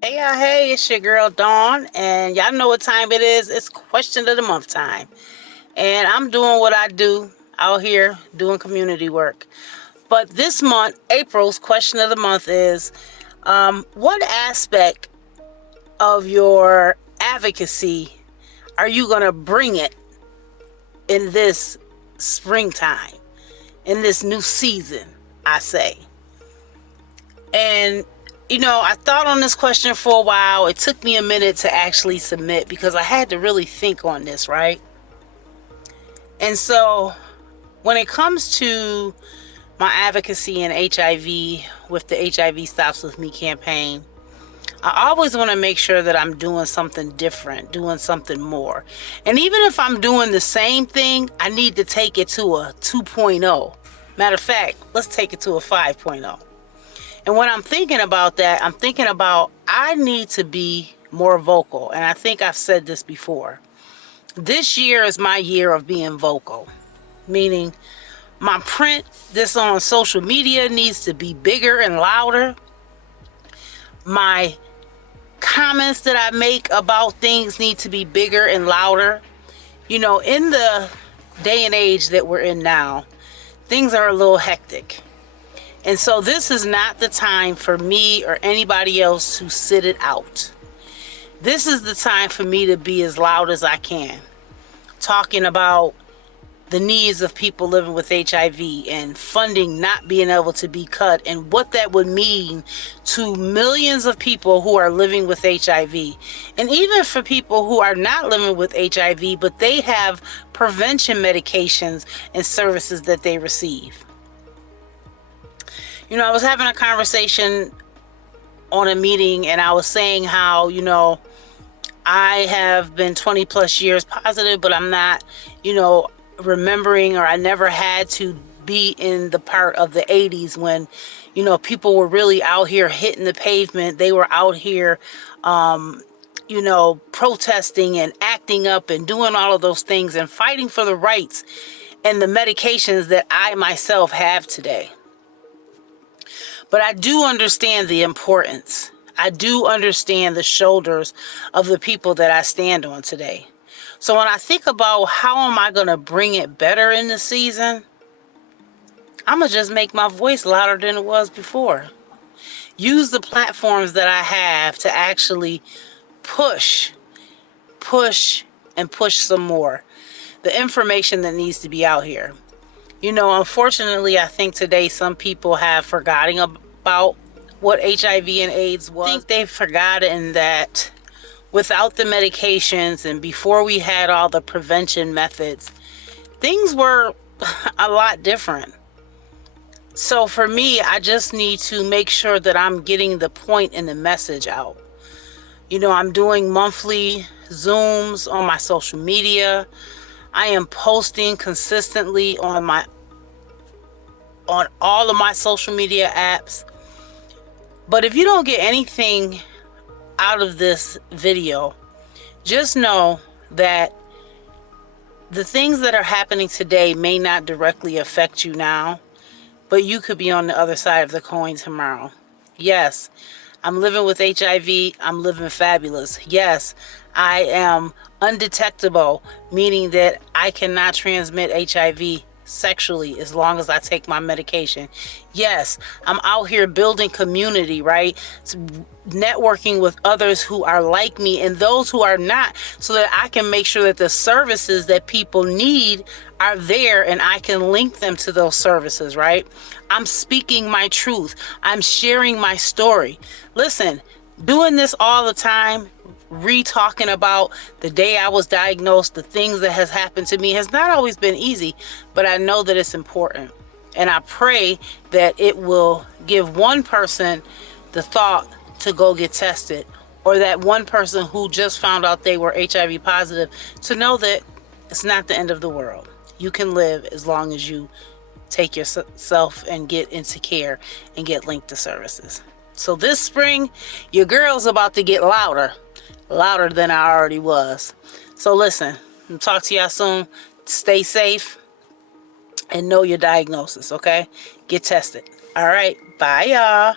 Hey, it's your girl Dawn, and y'all know what time it is. It's question of the month time. And I'm doing what I do out here doing community work. But this month, April's question of the month is what aspect of your advocacy are you going to bring it in this springtime, in this new season, I say? And I thought on this question for a while. It took me a minute to actually submit because I had to really think on this, right? And so when it comes to my advocacy in HIV with the HIV Stops With Me campaign, I always want to make sure that I'm doing something different, doing something more. And even if I'm doing the same thing, I need to take it to a 2.0. Matter of fact, let's take it to a 5.0. And when I'm thinking about that, I'm thinking about I need to be more vocal. And I think I've said this before. This year is my year of being vocal, meaning my print, this on social media, needs to be bigger and louder. My comments that I make about things need to be bigger and louder. In the day and age that we're in now, things are a little hectic. And so this is not the time for me or anybody else to sit it out. This is the time for me to be as loud as I can, talking about the needs of people living with HIV and funding not being able to be cut and what that would mean to millions of people who are living with HIV. And even for people who are not living with HIV, but they have prevention medications and services that they receive. I was having a conversation on a meeting and I was saying how, I have been 20 plus years positive, but I'm not, remembering, or I never had to be in the part of the 80s when, people were really out here hitting the pavement. They were out here, protesting and acting up and doing all of those things and fighting for the rights and the medications that I myself have today. But I do understand the importance. I do understand the shoulders of the people that I stand on today. So when I think about how am I going to bring it better in the season, I'm going to just make my voice louder than it was before. Use the platforms that I have to actually push, and push some more. The information that needs to be out here. Unfortunately, I think today some people have forgotten about what HIV and AIDS was. I think they've forgotten that without the medications and before we had all the prevention methods, things were a lot different. So for me, I just need to make sure that I'm getting the point and the message out. I'm doing monthly Zooms on my social media. I am posting consistently on all of my social media apps. But if you don't get anything out of this video, just know that the things that are happening today may not directly affect you now, but you could be on the other side of the coin tomorrow. Yes, I'm living with HIV. I'm living fabulous. Yes, I am undetectable, meaning that I cannot transmit HIV sexually as long as I take my medication. Yes, I'm out here building community, right? Networking with others who are like me and those who are not, so that I can make sure that the services that people need are there and I can link them to those services, right? I'm speaking my truth. I'm sharing my story. Listen, doing this all the time, re-talking about the day I was diagnosed, the things that has happened to me, has not always been easy, but I know that it's important. And I pray that it will give one person the thought to go get tested, or that one person who just found out they were HIV positive to know that it's not the end of the world. You can live as long as you take yourself and get into care and get linked to services. So this spring, your girl's about to get louder than I already was. So listen, I'll talk to y'all soon. Stay safe and know your diagnosis, okay? Get tested. All right, bye y'all.